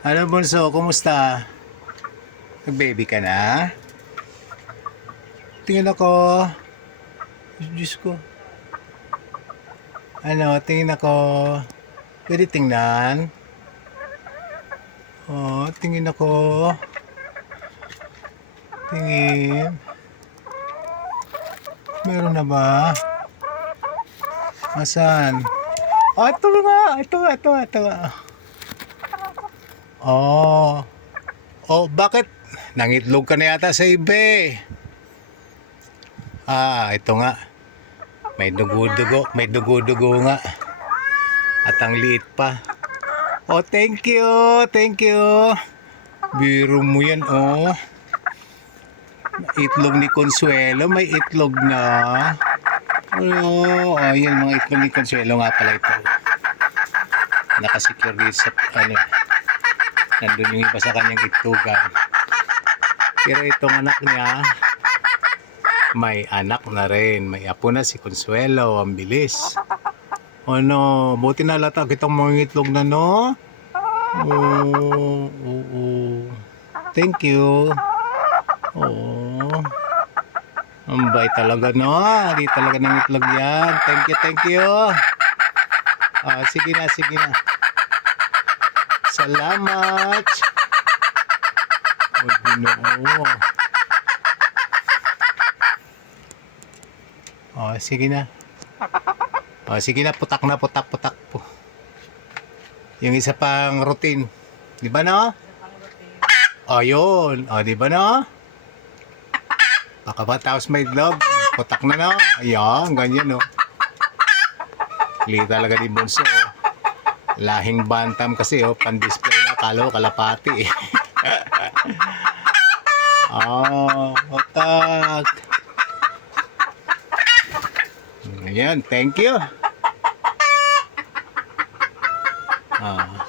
Ano bunso, kumusta? Nag-baby ka na? Tingin ako. Diyos ko. Ano, tingin ako. Pwede tingnan? Oh, tingin ako. Tingin. Meron na ba? Asan? Oh, ito nga. Ito ito ito. Oh. Oh, bakit? Nangitlog ka na yata sa ibe. Ah, ito nga. May dugo-dugo, may dugo-dugo nga. At ang liit pa. Oh, thank you, thank you. Biro mo yan, oh. Itlog ni Consuelo, may itlog na. Oh, ayun, mga itlog ni Consuelo nga pala ito. Nakasecure dito sa, ano, nandun yung iba sa kanyang itlogan. Pero itong anak niya, may anak na rin. May apo na si Consuelo. Ang bilis. O no, buti na lata kitang mga itlog na no. Oo, oo. Thank you. Oo. Ang bait talaga no. Di talaga ng itlog yan. Thank you, thank you. Ah, sige na, sige na. Salamat. Oh, ginoo. Oh, sige na. Oh, sige na, putak na, putak, putak po. Yung isa pang routine. Di ba no? Oh, yun. Oh, di ba no? Tapos may vlog? Putak na no? Ayan, ganyan no. Li talaga ni Bunso. oh. Lahing bantam kasi oh, pan-display lang. Kala ko kalapati eh. oh, putak. Ayan, thank you. Ah.